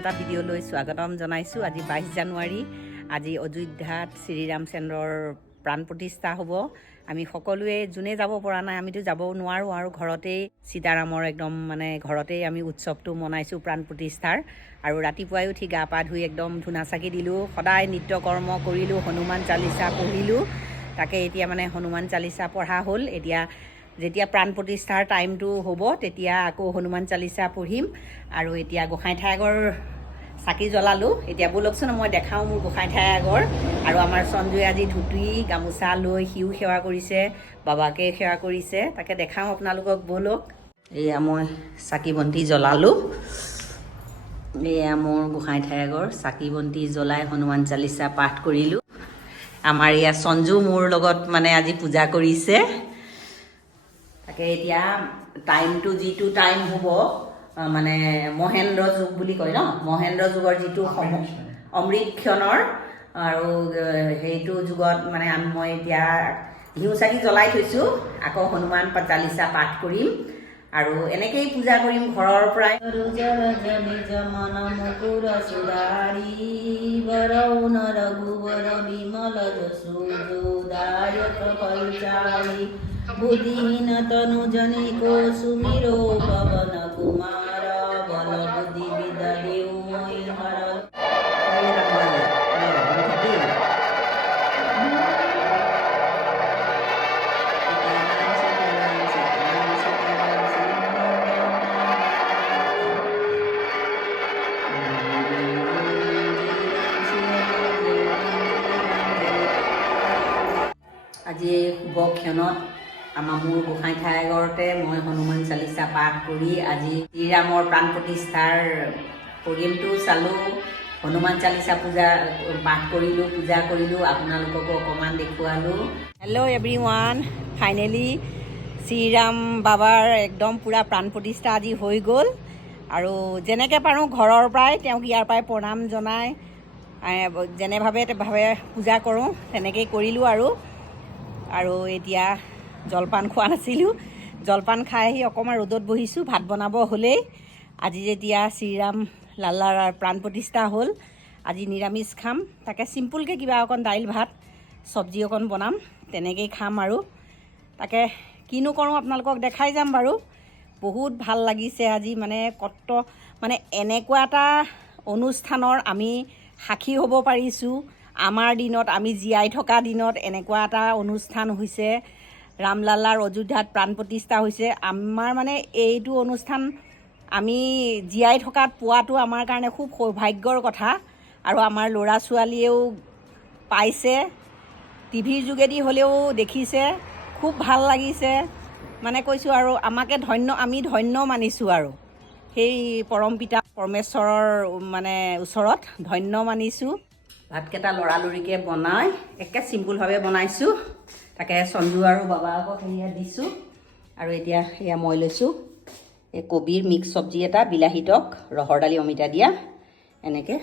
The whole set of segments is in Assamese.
এটা ভিডিঅ'লৈ স্বাগতম জনাইছোঁ। আজি 22 জানুৱাৰী, আজি অযোধ্যাত শ্ৰীৰামচন্দ্ৰৰ প্ৰাণ প্ৰতিষ্ঠা হ'ব। আমি সকলোৱে যোনে যাব পৰা নাই, আমিতো যাব নোৱাৰোঁ আৰু ঘৰতেই সীতাৰামৰ একদম মানে ঘৰতেই আমি উৎসৱটো মনাইছোঁ প্ৰাণ প্ৰতিষ্ঠাৰ। আৰু ৰাতিপুৱাই উঠি গা পা ধুই একদম ধূনা চাকি দিলোঁ, সদায় নিত্য কৰ্ম কৰিলোঁ, হনুমান চালিচা পঢ়িলোঁ। তাকে এতিয়া মানে হনুমান চালিচা পঢ়া হ'ল। এতিয়া যেতিয়া প্ৰাণ প্ৰতিষ্ঠাৰ টাইমটো হ'ব তেতিয়া আকৌ হনুমান চালিচা পঢ়িম। আৰু এতিয়া গোসাঁই ঠাই আগৰ চাকি জ্বলালোঁ। এতিয়া ব'লকচোন মই দেখাওঁ মোৰ গোসাঁই ঠাই আগৰ। আৰু আমাৰ সঞ্জয়ে আজি ধুতি গামোচা লৈ সিও সেৱা কৰিছে, বাবাকে সেৱা কৰিছে, তাকে দেখাওঁ আপোনালোকক ব'লক। এয়া মই চাকি বন্তি জ্বলালোঁ। এয়া মোৰ গোসাঁই ঠাই আগৰ চাকি বন্তি জ্বলাই হনুমান চালিচা পাঠ কৰিলোঁ। আমাৰ এয়া সঞ্জু মোৰ লগত মানে আজি পূজা কৰিছে। তাকে এতিয়া টাইমটো যিটো টাইম হ'ব মানে মহেন্দ্ৰ যুগ বুলি কয় ন, মহেন্দ্ৰ যুগৰ যিটো অমৃত ক্ষণৰ আৰু সেইটো যুগত মানে মই এতিয়া ঘিউ চাকি জ্বলাই থৈছোঁ। আকৌ হনুমান চালিচা পাঠ কৰিম আৰু এনেকেই পূজা কৰিম ঘৰৰ পৰাই। বুদ্ধিহীন তনু জনিকো সুমিৰো পৱন কুমাৰ, বল বুদ্ধি বিদ্যা দেও মই হৰ। আজি এই শুভ ক্ষণত মোৰ গোসাঁই ঠাই আগতে মই হনুমান চালিচা পাঠ কৰি আজি শ্ৰীৰামৰ প্ৰাণ প্ৰতিষ্ঠাৰ প্ৰগ্ৰেমটো চালোঁ, হনুমান চালিচা পাঠ কৰিলোঁ, পূজা কৰিলোঁ, আপোনালোককো অকণমান দেখুৱালোঁ। হেল্ল' এভৰিৱান, ফাইনেলি শ্ৰীৰাম বাবাৰ একদম পূৰা প্ৰাণ প্ৰতিষ্ঠা আজি হৈ গ'ল। আৰু যেনেকৈ পাৰোঁ ঘৰৰ পৰাই তেওঁক ইয়াৰ পৰাই প্ৰণাম জনাই যেনেভাৱে পূজা কৰোঁ তেনেকেই কৰিলোঁ। আৰু এতিয়া জলপান খোৱা নাছিলোঁ, জলপান খাই আহি অকণমান ৰ'দত বহিছোঁ। ভাত বনাব হ'লেই। আজি যেতিয়া শ্ৰীৰাম লালাৰ প্ৰাণ প্ৰতিষ্ঠা হ'ল, আজি নিৰামিষ খাম। তাকে চিম্পুলকৈ কিবা অকণ দাইল ভাত চব্জি অকণ বনাম, তেনেকেই খাম। আৰু তাকে কিনো কৰোঁ আপোনালোকক দেখাই যাম বাৰু। বহুত ভাল লাগিছে আজি মানে এনেকুৱা এটা অনুষ্ঠানৰ আমি সাক্ষী হ'ব পাৰিছোঁ। আমাৰ দিনত, আমি জীয়াই থকা দিনত এনেকুৱা এটা অনুষ্ঠান হৈছে, ৰামলালাৰ অযোধ্যাত প্ৰাণ প্ৰতিষ্ঠা হৈছে। আমাৰ মানে এইটো অনুষ্ঠান আমি জীয়াই থকাত পোৱাটো আমাৰ কাৰণে খুব সৌভাগ্যৰ কথা। আৰু আমাৰ ল'ৰা ছোৱালীয়েও পাইছে, টিভিৰ যোগেদি হ'লেও দেখিছে, খুব ভাল লাগিছে। মানে কৈছোঁ আৰু আমি ধন্য মানিছোঁ আৰু সেই পৰমপিতা পৰমেশ্বৰৰ মানে ওচৰত ধন্য মানিছোঁ। ভাতকেইটা লৰালৰিকৈ বনাই একে চিম্পুলভাৱে বনাইছোঁ। তাকে সঞ্জু আৰু বাবাকো সেয়া দিছোঁ। আৰু এতিয়া সেয়া মই লৈছোঁ এই কবিৰ মিক্স চব্জি এটা, বিলাহী টক, ৰহৰ দালি অমিতা দিয়া, এনেকৈ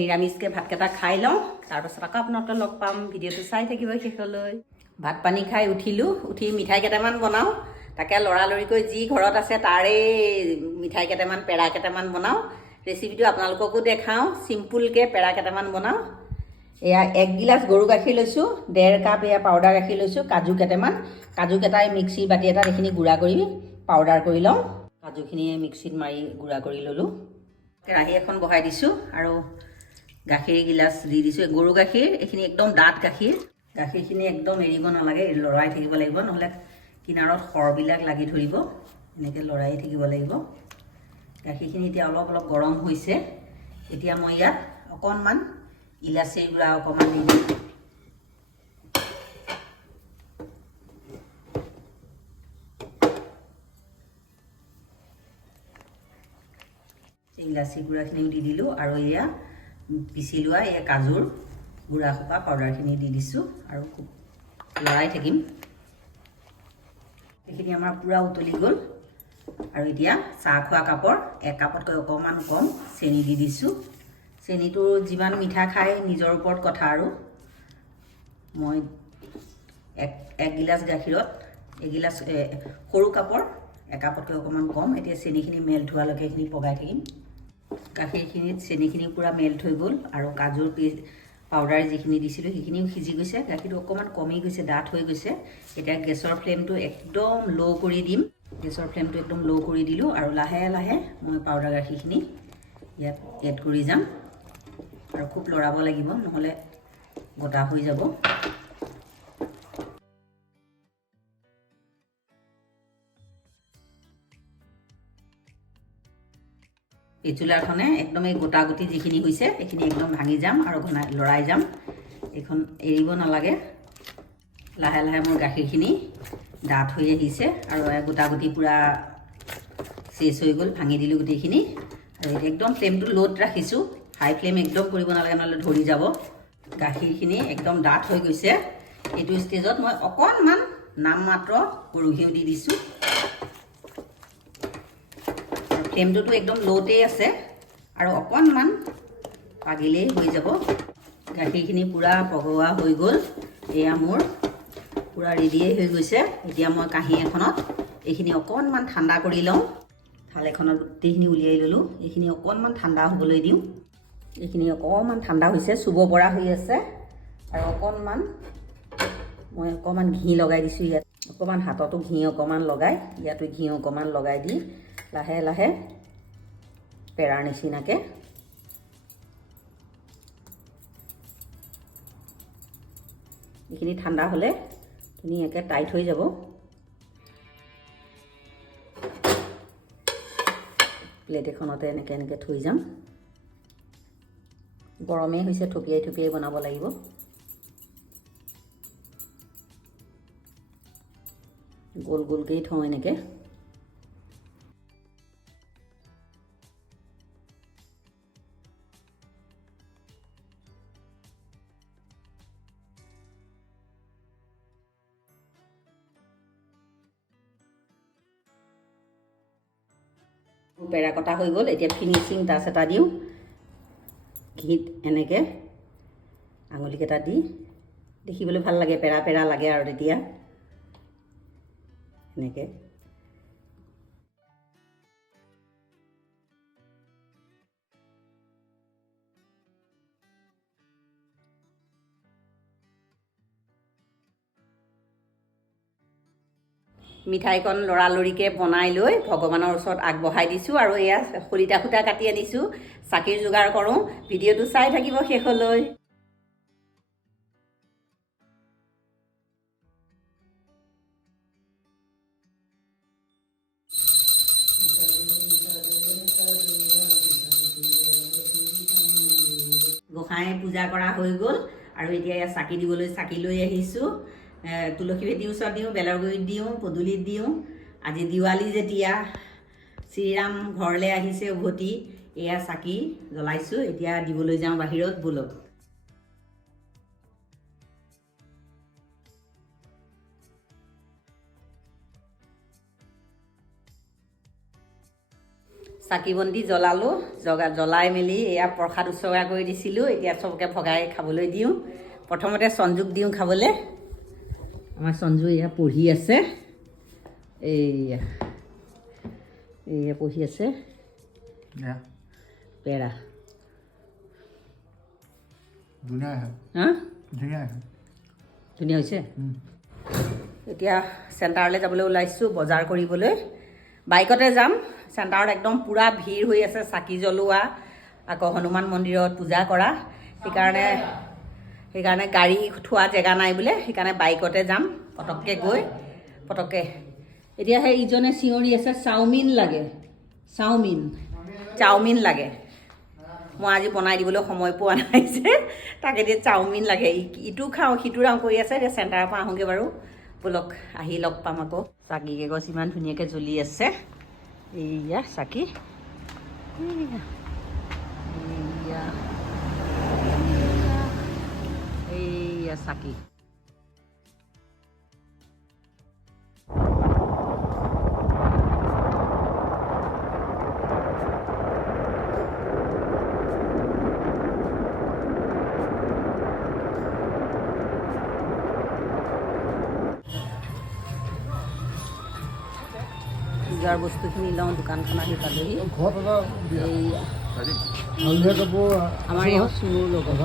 নিৰামিষকৈ ভাতকেইটা খাই লওঁ। তাৰপাছত আকৌ আপোনালোকে লগ পাম, ভিডিঅ'টো চাই থাকিব শেষলৈ। ভাত পানী খাই উঠিলোঁ, উঠি মিঠাই কেইটামান বনাওঁ। তাকে লৰালৰিকৈ যি ঘৰত আছে তাৰেই মিঠাই কেইটামান, পেৰা কেইটামান বনাওঁ। ৰেচিপিটো আপোনালোককো দেখাওঁ। চিম্পুলকৈ পেৰা কেইটামান বনাওঁ। এয়া 1 গিলাচ গৰু গাখীৰ লৈছোঁ, 1.5 কাপ এয়া পাউডাৰ গাখীৰ লৈছোঁ, কাজু কেইটাই মিক্সিৰ বাতি এটাত এইখিনি গুড়া কৰি পাউডাৰ কৰি লওঁ। কাজুখিনি মিক্সিত মাৰি গুড়া কৰি ল'লোঁ। কেৰাহী এখন বহাই দিছোঁ আৰু গাখীৰ গিলাচ দি দিছোঁ। গৰু গাখীৰ, এইখিনি একদম ডাঠ গাখীৰ। গাখীৰখিনি একদম এৰিব নালাগে, লৰাই থাকিব লাগিব, নহ'লে কিনাৰত সৰবিলাক লাগি ধৰিব। এনেকৈ লৰাই থাকিব লাগিব। গাখীৰখিনি এতিয়া অলপ গৰম হৈছে। এতিয়া মই ইয়াত অকণমান ইলাচীৰ গুড়া অকণমান দি দিম। ইলাচী গুড়াখিনিও দি দিলোঁ। আৰু এয়া পিচি লোৱা এয়া কাজুৰ গুড়া সোপা পাউডাৰখিনি দি দিছোঁ আৰু খুব লৰাই থাকিম। এইখিনি আমাৰ পূৰা উতলি গ'ল। আৰু এতিয়া চাহ খোৱা কাপৰ 1 কাপতকৈ অকণমান কম চেনি দি দিছোঁ। চেনিটো যিমান মিঠা খায় নিজৰ ওপৰত কথা। আৰু মই 1 গিলাচ গাখীৰত সৰু কাপৰ 1 কাপতকৈ অকণমান কম। এতিয়া চেনিখিনি মেল্ট হোৱালৈকে এইখিনি পগাই থাকিম। গাখীৰখিনিত চেনিখিনি পূৰা মেল্ট হৈ গ'ল আৰু কাজুৰ পাউডাৰ যিখিনি দিছিলোঁ সেইখিনিও সিজি গৈছে। গাখীৰটো অকণমান কমি গৈছে, ডাঠ হৈ গৈছে। এতিয়া গেছৰ ফ্লেমটো একদম ল' কৰি দিম। গেছৰ ফ্লেমটো একদম ল' কৰি দিলোঁ আৰু লাহে লাহে মই পাউডাৰ গাখীৰখিনি ইয়াত এড কৰি যাম আৰু খুব লৰাব লাগিব, নহ'লে গোটা হৈ যাব। পিচুলাৰখনে একদম এই গোটা গুটি যিখিনি হৈছে সেইখিনি একদম ভাঙি যাম আৰু লৰাই যাম। এইখন এৰিব নালাগে। লাহে লাহে মোৰ গাখীৰখিনি ডাঠ হৈ আহিছে আৰু গোটা গুটি পূৰা চেচ হৈ গ'ল। ভাঙি দিলোঁ গোটেইখিনি আৰু এতিয়া একদম ফ্লেমটো ল'ত ৰাখিছোঁ। হাই ফ্লেম একদম কৰিব নালাগে, নহ'লে ধৰি যাব। গাখীৰখিনি একদম ডাঠ হৈ গৈছে। এইটো ষ্টেজত মই অকণমান নামমাত্ৰ গৰু ঘিউ দি দিছোঁ। ফ্লেমটোতো একদম ল'তেই আছে আৰু অকণমান পাগিলেই হৈ যাব। গাখীৰখিনি পূৰা পগোৱা হৈ গ'ল। এয়া মোৰ পূৰা ৰেডিয়ে হৈ গৈছে। এতিয়া মই কাঁহী এখনত এইখিনি অকণমান ঠাণ্ডা কৰি লওঁ। থাল এখনত গোটেইখিনি উলিয়াই ল'লোঁ। এইখিনি অকণমান ঠাণ্ডা হ'বলৈ দিওঁ। এইখিনি অকণমান ঠাণ্ডা হৈছে, চুব পৰা হৈ আছে আৰু মই অকণমান ঘি লগাই দিছোঁ ইয়াত। অকণমান হাততো ঘি অকণমান লগাই, ইয়াতো ঘি অকণমান লগাই দি লাহে লাহে পেৰাৰ নিচিনাকৈ এইখিনি ঠাণ্ডা হ'লে ধুনীয়াকৈ টাইট হৈ যাব। প্লেট এখনতে এনেকৈ থৈ যাম। গৰমেই হৈছে, থপিয়াই থপিয়াই বনাব লাগিব। গোল গোলকেই থওঁ এনেকৈ। পেৰা কটা হৈ গ'ল। এতিয়া ফিনিচিং টাচ এটা দিওঁ। ঘিত এনেকৈ আঙুলিকেইটা দি দেখিবলৈ ভাল লাগে, পেৰা পেৰা লাগে আৰু তেতিয়া এনেকৈ মিঠাইকণ লৰালৰিকৈ বনাই লৈ ভগৱানৰ ওচৰত আগবঢ়াই দিছোঁ আৰু এয়া শলিতা সূতা কাটি আনিছোঁ। চাকিৰ যোগাৰ কৰোঁ। ভিডিঅ'টো চাই থাকিব শেষলৈ। গোসাঁই পূজা কৰা হৈ গ'ল আৰু এতিয়া এয়া চাকি দিবলৈ চাকি লৈ আহিছোঁ। তুলসী ভেটিৰ ওচৰত দিওঁ, বেলৰ গুৰিত দিওঁ, পদূলিত দিওঁ। আজি দিৱালী যেতিয়া শ্ৰীৰাম ঘৰলৈ আহিছে উভতি, এয়া চাকি জ্বলাইছোঁ। এতিয়া দিবলৈ যাওঁ বাহিৰত, ব'লক। চাকি বন্তি জ্বলালোঁ। জ্বলাই মেলি এয়া প্ৰসাদ উৎসৰ্গা কৰি দিছিলোঁ। এতিয়া চবকে ভগাই খাবলৈ দিওঁ। প্ৰথমতে সঞ্জুক দিওঁ খাবলৈ। আমাৰ সঞ্জু এয়া পঢ়ি আছে। এয়া পঢ়ি আছে। পেৰা ধুনীয়া হৈছে। এতিয়া চেণ্টাৰলৈ যাবলৈ ওলাইছোঁ, বজাৰ কৰিবলৈ। বাইকতে যাম। চেণ্টাৰত একদম পূৰা ভিৰ হৈ আছে, চাকি জ্বলোৱা, আকৌ হনুমান মন্দিৰত পূজা কৰা। সেইকাৰণে গাড়ী থোৱা জেগা নাই বোলে, সেইকাৰণে বাইকতে যাম। পটককৈ এতিয়া সেই ইজনে চিঞৰি আছে চাওমিন লাগে, চাওমিন লাগে। মই আজি বনাই দিবলৈ সময় পোৱা নাই যে, তাকে এতিয়া চাওমিন লাগে। ইটো খাওঁ সিটো ৰাওঁ কৰি আছে। এতিয়া চেণ্টাৰৰ পৰা আহোঁগৈ বাৰু, ব'লক। আহি লগ পাম আকৌ। চাকি কেইগছ ইমান ধুনীয়াকৈ জ্বলি আছে। এইয়া চাকি, এইয়া চাকি। পূজাৰ বস্তুখিনি লওঁ, দোকানখন আহি পালোহি। হালধীয়া কাপোৰ আমাৰ এই চুনুৰ লগত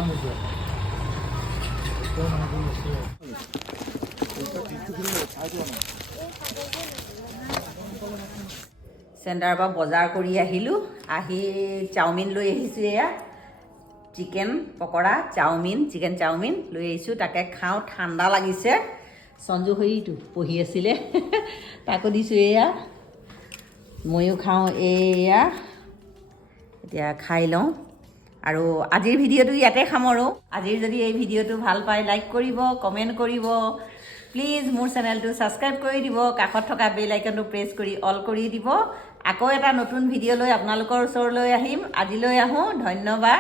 চেণ্টাৰৰ পৰা বজাৰ কৰি আহিলোঁ আহি চাওমিন লৈ আহিছোঁ এয়া চিকেন পকৰা চিকেন চাওমিন লৈ আহিছোঁ তাকে খাওঁ ঠাণ্ডা লাগিছে সঞ্জু হৈটো পঢ়ি আছিলে তাকো দিছোঁ এয়া ময়ো খাওঁ এয়া এতিয়া খাই লওঁ আৰু আজিৰ ভিডিঅ'টো ইয়াতে সামৰোঁ আজিৰ যদি এই ভিডিঅ'টো ভাল পায় লাইক কৰিব কমেণ্ট কৰিব প্লিজ মোৰ চেনেলটো ছাবস্ক্ৰাইব কৰি দিব কাষত থকা বেল আইকনটো প্ৰেছ কৰি অল কৰি দিব আকৌ এটা নতুন ভিডিঅ' লৈ আপোনালোকৰ ওচৰলৈ আহিম আজিলৈ আহোঁ ধন্যবাদ